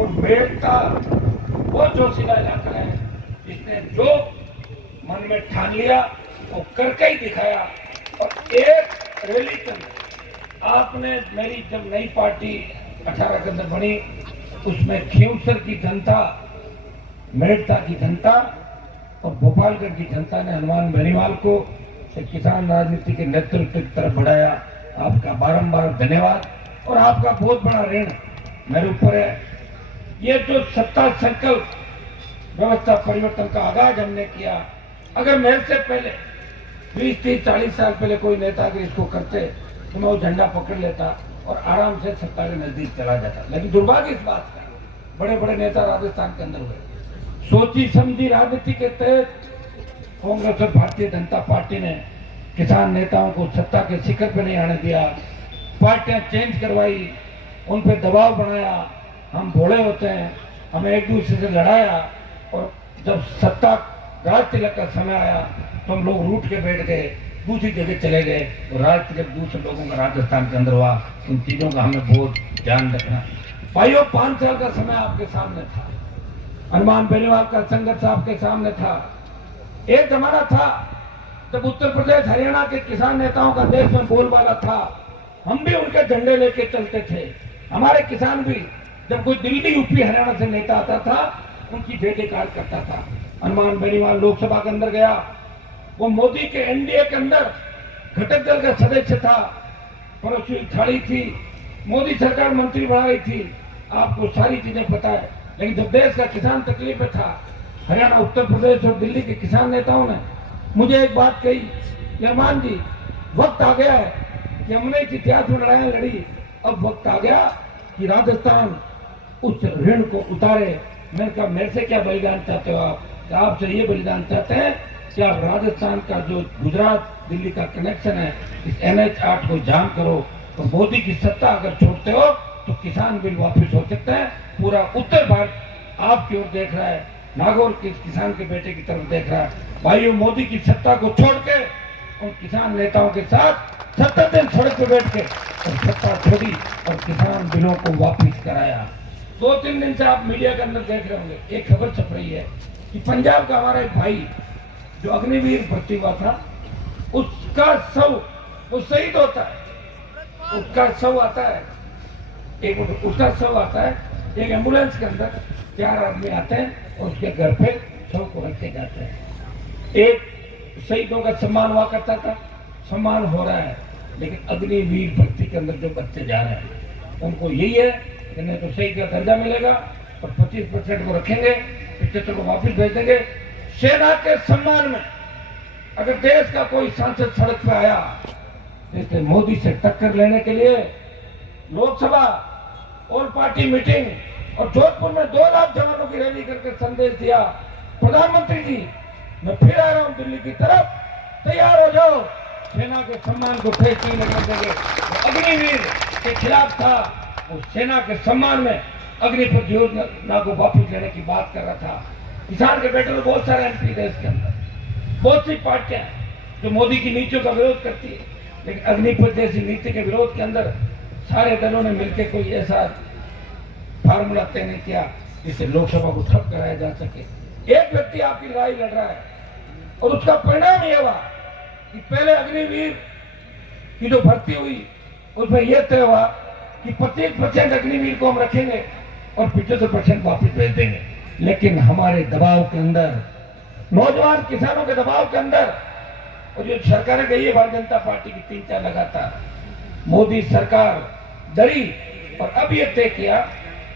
और मेड़ता वो जोशीला इलाका है जिसने जो मन में ठान लिया वो करके ही दिखाया। और एक रैली कर आपने मेरी जब नई पार्टी 18 के अंदर बनी उसमें खींवसर की जनता, मेड़ता की जनता और भोपालगढ़ की जनता ने हनुमान बेनीवाल को किसान राजनीति के नेतृत्व की तरफ बढ़ाया। आपका बारंबार धन्यवाद और आपका बहुत बड़ा ऋण मेरे ऊपर है। ये जो सत्ता संकल्प व्यवस्था परिवर्तन का आगाज हमने किया, अगर मेरे से पहले 20, 30, 40 साल पहले कोई नेता अगर इसको करते तो मैं वो झंडा पकड़ लेता और आराम से सत्ता के नजदीक चला जाता। लेकिन दुर्भाग्य इस बात का, बड़े बड़े नेता राजस्थान के अंदर हुए, सोची समझी राजनीति के तहत कांग्रेस और भारतीय जनता पार्टी ने किसान नेताओं को सत्ता के शिखर पर नहीं आने दिया, पार्टियां चेंज करवाई, उन पर दबाव बनाया। हम भोले होते हैं, हमें एक दूसरे से लड़ाया और जब सत्ता राज तिलक का समय आया तो हम लोग रूठ के बैठ गए, दूसरी जगह चले गए और राज तिलक दूसरे लोगों का राजस्थान के अंदर हुआ। इन चीजों का हमें बहुत ध्यान रखना। भाइयों, 5 साल का समय आपके सामने था, हनुमान बेनीवाल का संघर्ष आपके सामने था। एक जमाना था जब उत्तर प्रदेश हरियाणा के किसान नेताओं का देश में बोलबाला था, हम भी उनके झंडे लेके चलते थे। हमारे किसान भी जब कोई दिल्ली यूपी हरियाणा से नेता आता था उनकी जय जयकार करता था। हनुमान बेनीवाल लोकसभा के अंदर गया, वो मोदी के एनडीए के अंदर घटक दल का सदस्य था, परोसी थाली थी, मोदी सरकार मंत्री बना रही थी, आपको सारी चीजें पता है। लेकिन जब देश का किसान तकलीफ में था, हरियाणा, उत्तर प्रदेश और दिल्ली के किसान नेताओं ने मुझे एक बात कही कि हनुमान जी, वक्त आ गया है कि हमने इस इतिहास में लड़ाइयां लड़ी, अब वक्त आ गया कि राजस्थान उस ऋण को उतारे। मैंने कहा, मेरे से क्या बलिदान चाहते हो आप? आपसे ये बलिदान चाहते हैं कि आप राजस्थान का जो गुजरात दिल्ली का कनेक्शन है, इस NH 8 को जाम करो। तो मोदी की सत्ता अगर छोड़ते हो तो किसान बिल वापस हो सकता है। पूरा उत्तर भारत आपकी ओर देख रहा है, नागौर के किसान के बेटे की तरफ देख रहा है। भाइयों, मोदी की सत्ता को छोड़ के उन किसान नेताओं के साथ 70 दिन सड़क पर बैठ के और सत्ता छोड़ी और किसान बिलों को वापिस कराया। 2-3 दिन से आप मीडिया के अंदर देख रहे होंगे, एक खबर छप रही है कि पंजाब का हमारा एक भाई जो अग्निवीर भर्ती हुआ था, उसका शव, वो शहीद होता है, उसका शव आता है, उसका शव आता है एक एम्बुलेंस के अंदर, 4 आदमी आते हैं और उसके घर पे शव को रखे जाते हैं। एक शहीदों का सम्मान हुआ करता था, सम्मान हो रहा है, लेकिन अग्निवीर भर्ती के अंदर जो बच्चे जा रहे हैं उनको यही है कि नहीं तो शहीद का दर्जा मिलेगा और 25% को रखेंगे, 75 को वापस भेज देंगे। सेना के सम्मान में अगर देश का कोई सांसद सड़क पे आया जैसे मोदी से टक्कर लेने के लिए, लोकसभा और पार्टी मीटिंग और जोधपुर में 2 लाख जवानों की रैली करके संदेश दिया, प्रधानमंत्री जी मैं फिर आ रहा हूं दिल्ली की तरफ, तैयार हो जाओ, सेना के सम्मान को ठेस नहीं लगने देंगे। अग्निवीर के खिलाफ था, वो सेना के सम्मान में अग्निपथ योजना को वापस लेने की बात कर रहा था। किसान के बेटे में बहुत सारे MP देश के अंदर, बहुत सी पार्टियां जो मोदी की नीतियों का विरोध करती है, लेकिन अग्निपथ जैसी नीति के विरोध के अंदर सारे दलों ने मिलकर कोई ऐसा फार्मूला तय नहीं किया जिससे लोकसभा को ठप कराया जा सके। एक व्यक्ति आपकी लड़ाई लड़ रहा है और उसका परिणाम यह हुआ कि पहले अग्निवीर की जो भर्ती हुई उसमें यह तय हुआ कि 25% अग्निवीर को हम रखेंगे और 75% वापस भेज देंगे। लेकिन हमारे दबाव के अंदर, नौजवान किसानों के दबाव के अंदर, और जो सरकारें गई है भारतीय जनता पार्टी की 3-4 लगातार, मोदी सरकार डरी और अब यह तय किया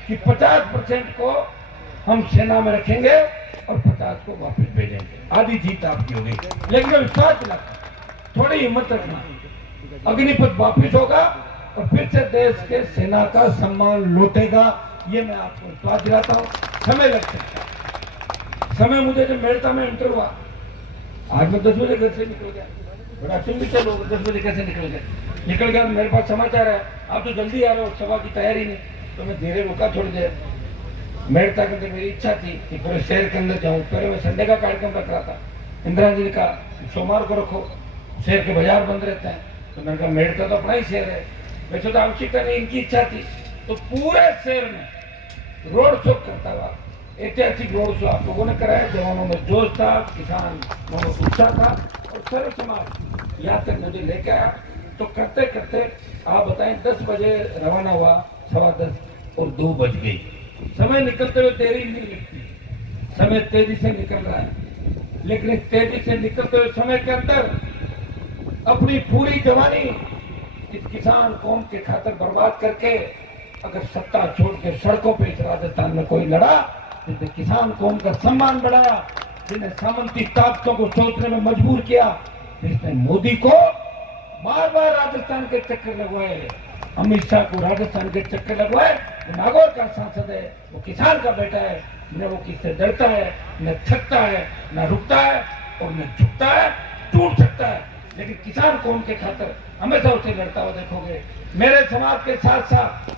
कि 50% को हम सेना में रखेंगे और 50 को वापस भेजेंगे। आधी जीत आपकी हो गई, लेकिन मैं विश्वास दिलाता, थोड़ी हिम्मत रखना, अग्निपथ वापस होगा और फिर से देश के सेना का सम्मान लौटेगा, ये मैं आपको विश्वास दिलाता हूँ। समय लग सकता है, समय मुझे जब मेड़ता में एंटर हुआ, आज मैं 10 बजे घर से निकल गया, बड़ा तुम भी चलो 10 बजे कैसे निकल गया, मेरे पास समाचार है आप तो जल्दी आ रहे हो, सभा की तैयारी नहीं, तो मैं धीरे रुका थोड़ी देर। मेड़ता के अंदर मेरी इच्छा थी कि पूरे शहर के अंदर जाऊं। पहले मैं संडे का कार्यक्रम रख रहा था, इंदिरा जी ने कहा सोमवार को रखो, शहर के बाजार बंद रहते हैं, तो मैंने कहा मेड़ता तो अपना ही शहर है, वैसे तो आवश्यकता नहीं, इनकी इच्छा थी। तो पूरे शहर में रोड शो करता हुआ, ऐतिहासिक रोड शो आप लोगों ने कराया। जवानों में जोश था, किसान में उत्साह था और सर्व समाज यहाँ तक मुझे लेके आया। तो करते करते आप बताएं 10 बजे रवाना हुआ, 10:15 और 2 बज गई। समय निकलते हुए देरी नहीं लगती, समय तेजी से निकल रहा है। लेकिन इस तेजी से निकलते हुए समय के अंदर अपनी पूरी जवानी इस किसान कौम के खातिर बर्बाद करके अगर सत्ता छोड़ के सड़कों पे इस राजस्थान में कोई लड़ा, जिसने किसान कौम का सम्मान बढ़ाया, जिन्हें सामंती ताकतों को सोचने में मजबूर किया, जिसने मोदी को बार बार राजस्थान के चक्कर लगवाए, अमित शाह को राजस्थान के चक्कर लगवाए। वो नागौर का सांसद है, वो किसान का बेटा है, न वो किससे डरता है, न थकता है, न रुकता है और न झुकता है, टूट सकता है, लेकिन किसान कौम के खातिर हमेशा उसे लड़ता हुआ देखोगे। मेरे समाज के साथ साथ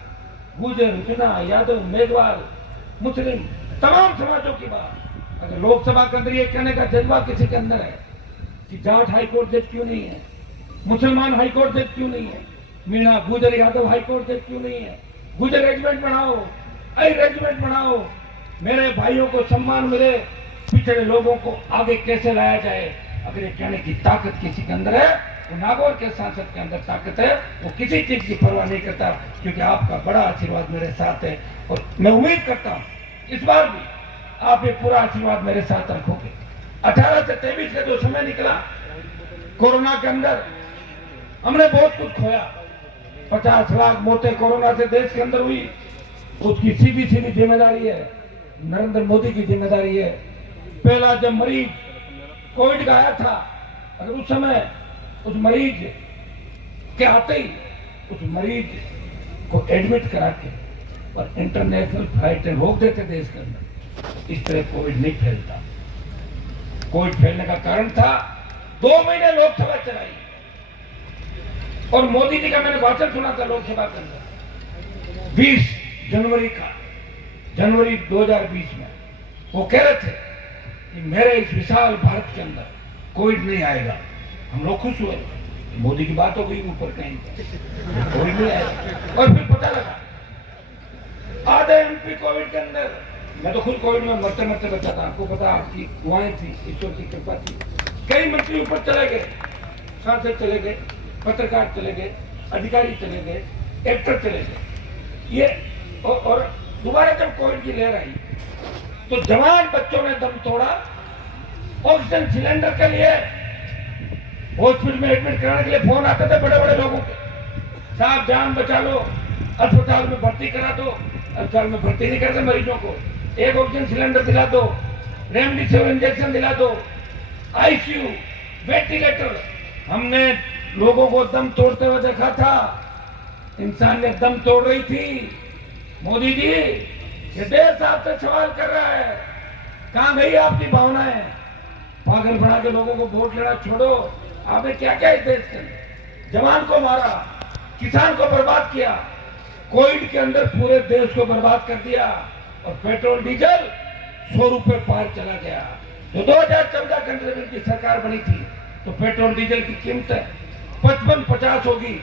गुजर, गुना, यादव, मेघवाल, मुस्लिम, तमाम समाजों की बात अगर लोकसभा के अंदर ये कहने का जज्बा किसी के अंदर है कि जाट हाईकोर्ट जज क्यों नहीं है, मुसलमान हाईकोर्ट जज क्यों नहीं है, मीणा, गुजर, यादव हाईकोर्ट जज क्यों नहीं है, गुजर रेजिमेंट बनाओ, आई रेजिमेंट बनाओ, मेरे भाइयों को सम्मान मिले, पिछड़े लोगों को आगे कैसे लाया जाए, अगर ये कहने की ताकत किसी के अंदर है, वो नागौर के सांसद के अंदर ताकत है। वो किसी चीज की परवाह नहीं करता, क्योंकि आपका बड़ा आशीर्वाद मेरे साथ है और मैं उम्मीद करता हूँ इस बार भी आप ये पूरा आशीर्वाद मेरे साथ रखोगे। 18 से 23 का जो समय निकला कोरोना के अंदर, हमने बहुत कुछ खोया। 50 लाख मौतें कोरोना से देश के अंदर हुई, उसकी सीधी सीधी जिम्मेदारी है नरेंद्र मोदी की जिम्मेदारी है। पहला जब मरीज कोविड का आया था, अगर उस समय उस मरीज के आते ही उस मरीज को एडमिट करा के और इंटरनेशनल फ्लाइट रोक देते देश के अंदर, इस तरह कोविड नहीं फैलता। कोविड फैलने का कारण था 2 महीने लोकसभा चलाई और मोदी जी का मैंने भाषण सुना था लोकसभा के अंदर 20 जनवरी 2020 में। वो कह रहे थे कि मेरे इस विशाल भारत के अंदर कोविड नहीं आएगा। हम लोग खुश हुए, मोदी की बात हो गई ऊपर कहीं, कोविड नहीं आएगा। और फिर पता लगा आधे एमपी कोविड के अंदर, मैं तो खुद कोविड में मरते मरते बचा था, आपको पता, आपकी दुआएं थी, ईश्वर की कृपा थी। कई मंत्री ऊपर चले गए, सांसद चले गए, पत्रकार चले गए, अधिकारी चले गए, एक्टर चले गए। ये और दोबारा जब कोविड की लहर आई तो जवान बच्चों ने दम तोड़ा ऑक्सीजन सिलेंडर के लिए। हॉस्पिटल में एडमिट कराने के लिए फोन आते थे बड़े बड़े लोगों के, साहब जान बचा लो, अस्पताल में भर्ती करा दो। अस्पताल में भर्ती नहीं करते मरीजों को, एक ऑक्सीजन सिलेंडर दिला दो, रेमडेसिविर इंजेक्शन दिला दो, आईसीयू, वेंटिलेटर। हमने लोगों को दम तोड़ते हुए देखा था, इंसानियत दम तोड़ रही थी। मोदी जी, ये देश आपसे सवाल कर रहा है, कहां गई आपकी भावनाएं? पागल बना के लोगों को वोट लेना छोड़ो। आपने क्या क्या इस देश के अंदर जवान को मारा, किसान को बर्बाद किया, कोविड के अंदर पूरे देश को बर्बाद कर दिया और पेट्रोल डीजल 100 रुपए पार चला गया। जो 2014 के अंदर इनकी सरकार बनी थी तो पेट्रोल डीजल की कीमत 55-50 होगी,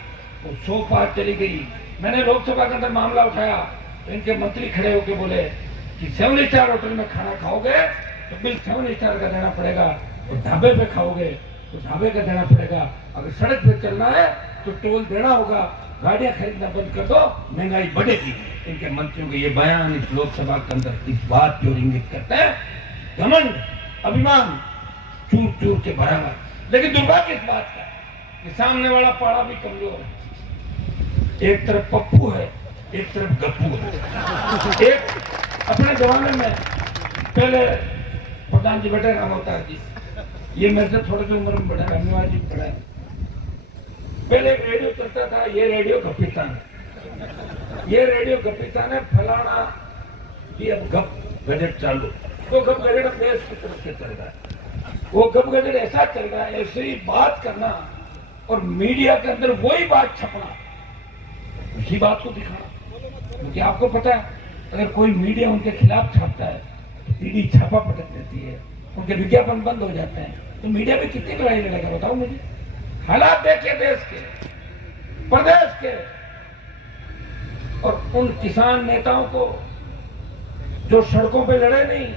वो 100 पार चली गई। मैंने लोकसभा के अंदर मामला उठाया तो इनके मंत्री खड़े होकर बोले कि 7 स्टार होटल में खाना खाओगे तो बिल 7 स्टार का देना पड़ेगा, और ढाबे पे खाओगे तो ढाबे का देना पड़ेगा। अगर सड़क पे चलना है तो टोल देना होगा, गाड़ियां खरीदना बंद कर दो, महंगाई बढ़ेगी। इनके मंत्रियों के ये बयान इस लोकसभा के अंदर इस बात की ओर इंगित करते हैं, घमंड, अभिमान चूर चूर के बराबर। लेकिन दुर्भाग्य इस बात का कि सामने वाला पाड़ा भी कमजोर है। एक तरफ पप्पू है, एक तरफ गप्पू है। एक अपने जमाने में पहले प्रधान जी बैठे राम अवतार जी, ये मेरे से थोड़ी सी उम्र में बड़ा धन्यवाद जी बड़ा है। पहले रेडियो चलता था, ये रेडियो गपितान है, ये रेडियो गपितान है, फलाना कि अब गप गजट चालू, तो गप गजट देश की तरफ से चल रहा है। वो गप गजट ऐसा चल रहा है, ऐसे ही बात करना और मीडिया के अंदर वही बात छपना, उसी बात को दिखाना। क्योंकि आपको पता है अगर कोई मीडिया उनके खिलाफ छापता है तो ईडी छापा पटक देती है, उनके विज्ञापन बंद हो जाते हैं, तो मीडिया में कितनी लड़ाई लड़ेगा बताओ मुझे। हालात देखिए देश के, प्रदेश के, और उन किसान नेताओं को जो सड़कों पे लड़े नहीं,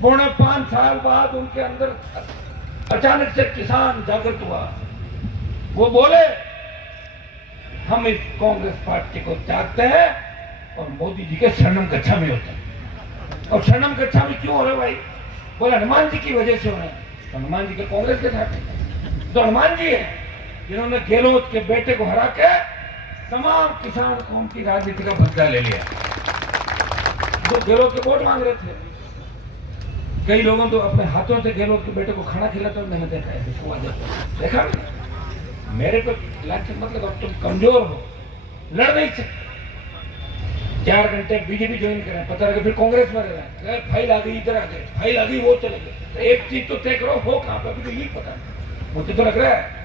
4.5 साल बाद उनके अंदर अचानक से किसान जागृत हुआ। वो बोले हम इस कांग्रेस पार्टी को त्यागते हैं और मोदी जी के शरणम गच्छामि होते हैं। और शरणम गच्छामि क्यों हो रहे भाई? बोले हनुमान जी की वजह से हो रहे हैं। तो हनुमान जी के कांग्रेस के साथ तो हनुमान जी है जिन्होंने गहलोत के बेटे को हरा के तमाम किसान कौम की राजनीति का बदला ले लिया। जो गहलोत के वोट मांग रहे थे, कई लोगों तो अपने हाथों से गहलोत के बेटे को खाना खिलाता हूं, मैंने देखा है। देखा नहीं मेरे को लालच, मतलब अब तुम कमजोर हो, लड़ नहीं सकते। 4 घंटे बीजेपी ज्वाइन करें, पता लगे फिर कांग्रेस में रह, फाइल आ गई, इधर आ गए, फाइल आ गई, वो चले गए। तो एक चीज तो तय करो, हो कहां पे? अभी तो यही पता नहीं। मुझे तो लग रहा है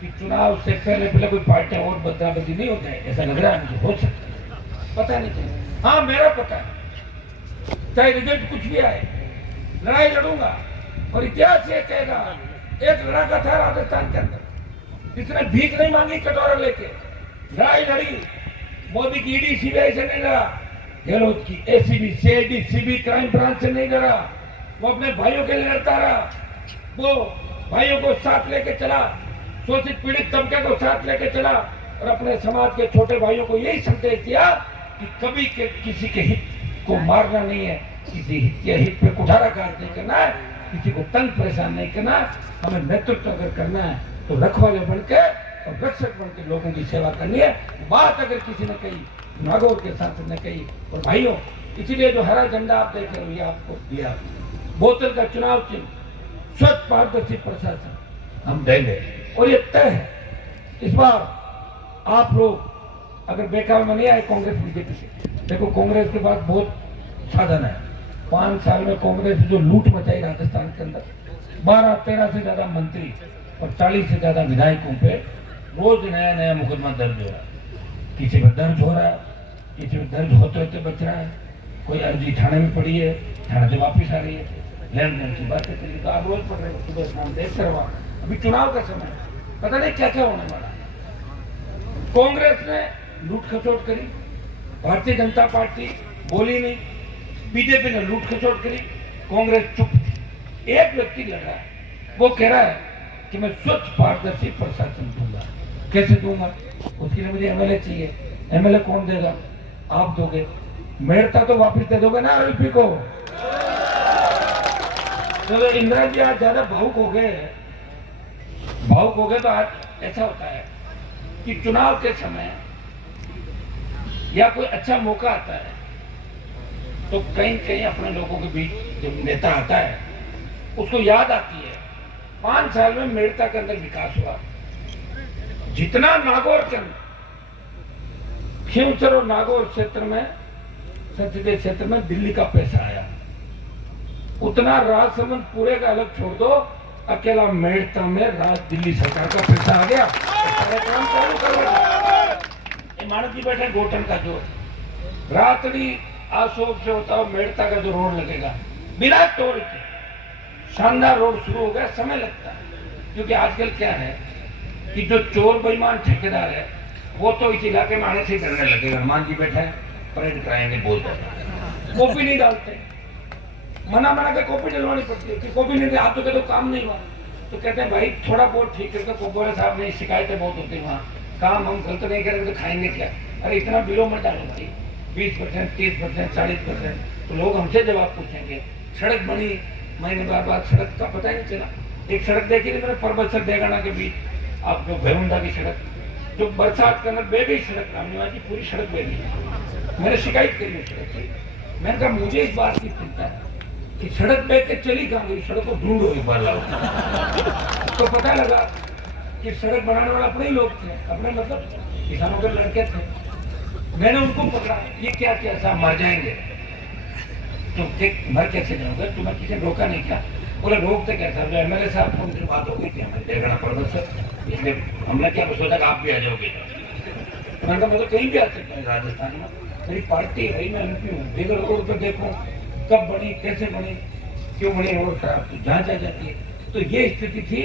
कि चुनाव से पहले कोई पार्टी और बदलाबदी नहीं होता है, ऐसा लग रहा है मुझे। हो सकता है, पता नहीं चला। हाँ मेरा पता है, चाहे रिजल्ट कुछ भी आए, लड़ाई लड़ूंगा। और इतिहास ये कहेगा, एक लड़ाका था राजस्थान के अंदर जिसने भीख नहीं मांगी, कटोरा लेके लड़ाई लड़ी। मोदी की ईडी सीबीआई से नहीं लड़ा, गहलोत की ACB CID CB crime branch से नहीं लड़ा। वो अपने भाइयों के लिए लड़ता रहा। वो भाइयों को साथ लेके चला, शोषित पीड़ित तबके को साथ लेके चला और अपने समाज के छोटे भाइयों को यही संदेश दिया कि कभी के किसी के हित को मारना नहीं है, किसी के हित पे कुठाराघात नहीं करना है, किसी को तंग परेशान नहीं करना है। हमें नेतृत्व अगर करना है तो रखवाले बन के और रक्षक बन के लोगों की सेवा करनी है। बात अगर किसी ने कही, नागौर के सांसद ने कही। और भाइयों, इसीलिए जो हरा झंडा आप देख रहे हो, ये आपको दिया, बोतल का चुनाव चिन्ह, स्वच्छ पारदर्शी प्रशासन हम देंगे। और ये तय है, इस बार आप लोग अगर बेकार में नहीं आए कांग्रेस बीजेपी से, देखो कांग्रेस के पास बहुत साधन है। 5 साल में कांग्रेस जो लूट मचाई राजस्थान के अंदर, 12-13 से ज्यादा मंत्री और 40 से ज्यादा विधायकों पे रोज नया नया मुकदमा दर्ज हो रहा है। किसी पे दर्ज हो रहा है, किसी पे दर्ज होते होते बच रहा है, कोई अर्जी थाने में पड़ी है, थाने से वापिस आ रही है, लेन देन की बातें करिए तो आप रोज पढ़ रहे हो, सुबह शाम देखते रहो। अभी चुनाव का समय, पता नहीं क्या क्या होने वाला। कांग्रेस ने लूट खसोट करी, भारतीय जनता पार्टी बोली नहीं, बीजेपी ने लूट खसोट करी, कांग्रेस चुप थी। एक व्यक्ति लड़ रहा है, वो कह रहा है कि मैं स्वच्छ पारदर्शी प्रशासन दूंगा। कैसे दूंगा? उसके लिए मुझे एमएलए चाहिए। एमएलए कौन देगा? आप दोगे। मेड़ता तो वापस दे दोगे ना एलपी को। तो इंदिरा जी आज ज्यादा भावुक हो गए तो आज ऐसा होता है कि चुनाव के समय या कोई अच्छा मौका आता है तो कहीं कहीं अपने लोगों के बीच जब नेता आता है उसको याद आती है 5 साल में मेड़ता के अंदर विकास हुआ। जितना नागौर के खींवसर और नागौर क्षेत्र में, संसदीय क्षेत्र में दिल्ली का पैसा आया, उतना राजसमंद पूरे का अलग छोड़ दो, अकेला मेड़ता में दिल्ली सरकार का पैसा आ गया। काम चालू कर मानव जी बैठे गोटन का जो रात्रि आशोक से होता हो मेड़ता का जो रोड लगेगा बिना टोल के, शानदार रोड शुरू हो गया। समय लगता है क्योंकि आजकल क्या है कि जो चोर बेईमान ठेकेदार है वो तो इस इलाके में आने से डरने लगेगा। हनुमान जी बैठे हैं, परेड कराएंगे, बोलते हैं, कॉपी नहीं डालते, मना के कॉपी डलवानी पड़ती है कि कॉपी नहीं, आप तो कहते हो काम नहीं हुआ, तो कहते हैं भाई थोड़ा बहुत ठीक करके कोबोरे साहब नहीं, शिकायतें बहुत होती हैं वहाँ, काम हम गलत नहीं करेंगे तो खाएंगे क्या? अरे इतना बिलो मत डालो भाई, 20%, 30%, 40%, तो लोग हमसे जवाब पूछेंगे। सड़क बनी महीने बाद सड़क का पता ही नहीं चला। एक सड़क देखी थी मैंने परबत से देगाना के बीच, आप जो भैरुंडा की सड़क, जो बरसात के अंदर बह गई सड़क, रामनिवास की पूरी सड़क बह गई। मैंने शिकायत करी उस सड़क की, मैंने कहा मुझे इस बात की चिंता है कि सड़क बह के चली कहाँ गई, सड़क को ढूंढो एक बार लाओ। तो पता लगा कि सड़क बनाने वाले अपने ही लोग थे, अपने मतलब किसानों के लड़के थे। मैंने उनको पकड़ा, ये क्या क्या साहब मर जाएंगे, तुम मर कैसे जाओगे, तुम्हें किसी ने रोका नहीं क्या? बोले रोकते कैसा? एमएलए साहब को उनसे बात हो गई थी हमें देवगढ़ पर्वत से, इसलिए हमने क्या सोचा कि आप भी आ जाओगे। मैंने कहा मैं तो कहीं भी आ सकता हूँ राजस्थान में, मेरी पार्टी है, मैं एमपी हूँ। देवगढ़ रोड पर देखो कब बनी, कैसे बनी, क्यों बनी, रोड खराब तो जांच आ जाती है। तो ये स्थिति थी।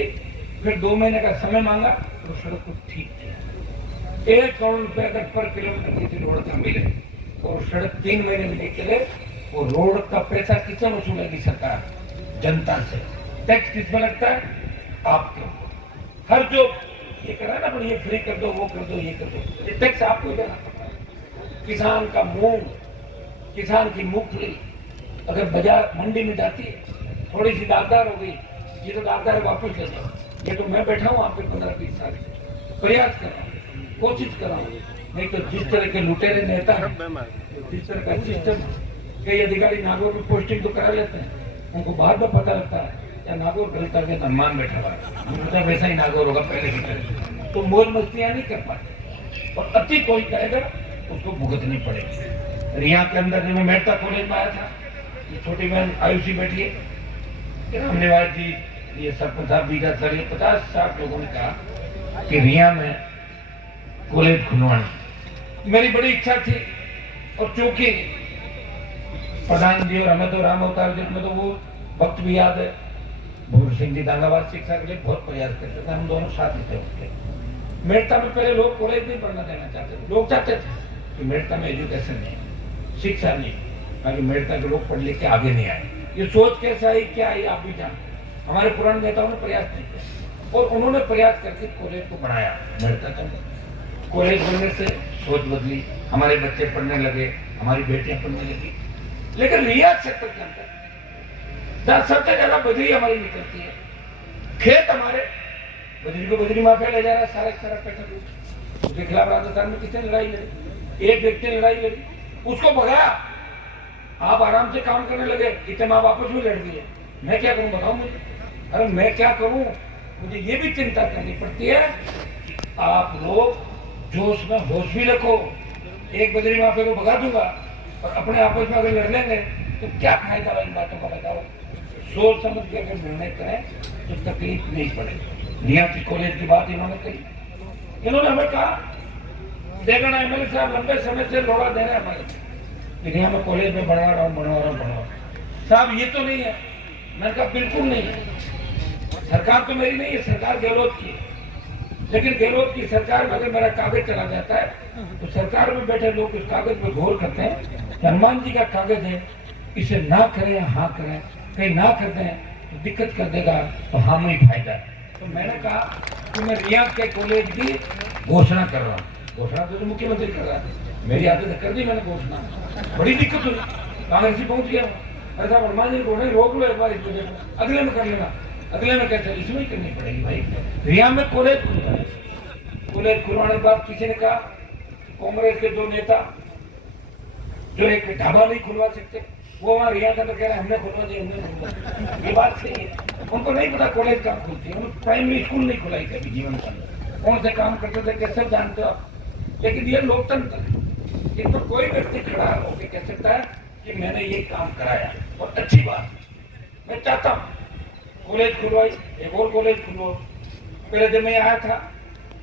फिर 2 महीने का समय मांगा तो सड़क को ठीक किया। 1 करोड़ रुपए अगर पर किलोमीटर किसी रोड का मिले और सड़क 3 महीने में नहीं चले वो रोड का पैसा किससे वसूलेगी सरकार? जनता से। टैक्स किसमें लगता है? आपके ऊपर। हर जो ये करा ना, पर ये फ्री कर दो, वो कर दो, ये कर दो, ये टैक्स आपको देना पड़ता है। किसान का मूंग, किसान की मूंगफली अगर बाजार मंडी में जाती है, थोड़ी सी दागदार हो गई, ये तो दागदार वापस ले जाओ। ये तो मैं बैठा हूँ आप पे 15-20 साल से, प्रयास कर रहा हूँ, कोशिश कर रहा हूँ। नहीं तो जिस तरह के लुटेरे नेता हैं, जिस तरह का सिस्टम, कई अधिकारी नागौर में पोस्टिंग तो करा लेते हैं, उनको बाद में पता लगता है या नागौर गलता के हनुमान बैठा हुआ है, मतलब वैसा ही नागौर होगा पहले की तरह। तो मौज मस्तियाँ नहीं कर पाते, और अति कोई कहेगा उसको भुगतनी पड़ेगी। और यहाँ के अंदर मैं मेहता कॉलेज में आया था, ये छोटी बहन आयुषी बैठी है, रामनिवास जी, ये सरपंच साहब बीघा सर, 50-60 लोगों ने कहा कि रिया में कॉलेज खुलवाना। मेरी बड़ी इच्छा थी, और चूंकि प्रधान जी और हमें तो राम अवतार जी में तो वो वक्त भी याद है, भूर सिंह जी दांगाबाद शिक्षा के लिए बहुत प्रयास करते थे, हम दोनों साथ ही थे उनके। मेड़ता में पहले लोग कॉलेज नहीं पढ़ना देना चाहते थे, लोग चाहते थे कि मेड़ता में एजुकेशन नहीं, शिक्षा नहीं, ताकि मेड़ता के लोग पढ़ लिख के आगे नहीं आए। ये सोच कैसे आई, क्या आई, आप भी जानते। हमारे पुराने नेताओं ने प्रयास नहीं किया, और उन्होंने प्रयास करके कॉलेज को बढ़ाया। मेड़ता के अंदर कॉलेज बनने से सोच बदली, हमारे बच्चे पढ़ने लगे, हमारी बेटियां पढ़ने लगी। लेकिन रियाद सेक्टर के अंदर सबसे ज्यादा बजरी हमारी निकलती है। खेत हमारे, बजरी को बजरी माफिया ले जा रहा है, सारा पैसा। उसके खिलाफ राजस्थान में किसने लड़ाई लड़ी? एक व्यक्ति ने लड़ाई लड़ी, उसको भगाया। आप आराम से काम करने लगे, इतने माँ वापस भी लड़ दिए। मैं क्या करूं बताओ मुझे? अरे मैं क्या करूं? मुझे ये भी चिंता करनी पड़ती है। आप लोग जोश में होश भी रखो। एक बजरी माफिया को भगा दूंगा और अपने आपस में अगर लड़ लेंगे तो क्या फायदा इन बातों का? बताओ। सोच समझ के अगर निर्णय करें तो तकलीफ नहीं पड़ेगी। रिया की कॉलेज की बात इन्होंने कही, इन्होंने हमें कहा, देवगढ़ एमएलए साहब लंबे समय से लौड़ा दे रहे हैं हमारे, रिया में कॉलेज में बढ़ा रहा हूँ साहब, ये तो नहीं है। मैंने कहा बिल्कुल नहीं है, सरकार तो मेरी नहीं है, सरकार गहलोत की है। लेकिन गहलोत की सरकार में अगर मेरा कागज चला जाता है तो सरकार में बैठे लोग इस कागज में गौर करते हैं कि हनुमान जी का कागज है, इसे ना करें या हाँ करें, कहीं ना करते हैं तो दिक्कत कर देगा, तो हाँ में ही फायदा है। तो मैंने कहा कि मैं रिया के कॉलेज की घोषणा कर रहा हूँ। घोषणा तो मुख्यमंत्री कर रहा है, मेरी आदत कर दी मैंने घोषणा। बड़ी दिक्कत हुई, कांग्रेस पहुंच गया। अरे साहब हनुमान जी को रोक लो एक बार, इस वजह से अगले में कर लेना, अगले में कैसे, इसमें ही करनी पड़ेगी भाई। रिया में कॉलेज खुलता है, कॉलेज खुलवाने के बाद किसी ने कहा कांग्रेस के 2 नेता जो एक ढाबा नहीं खुलवा सकते, वो वहाँ रिया का तो कह रहे हैं हमने खुलवा दिया, हमने खुलवा। ये बात सही है, उनको नहीं पता कॉलेज कहाँ खुलती है। उन्होंने प्राइमरी स्कूल नहीं खुलाई कभी जीवन का, कौन से काम करते थे कैसे जानते हो आप। लेकिन ये लोकतंत्र है, इन पर कोई व्यक्ति खड़ा होकर कह सकता है कि मैंने ये काम कराया, और अच्छी बात। मैं चाहता हूँ कॉलेज खुलवाई, एक और कॉलेज खुलवाओ। पहले जब मैं आया था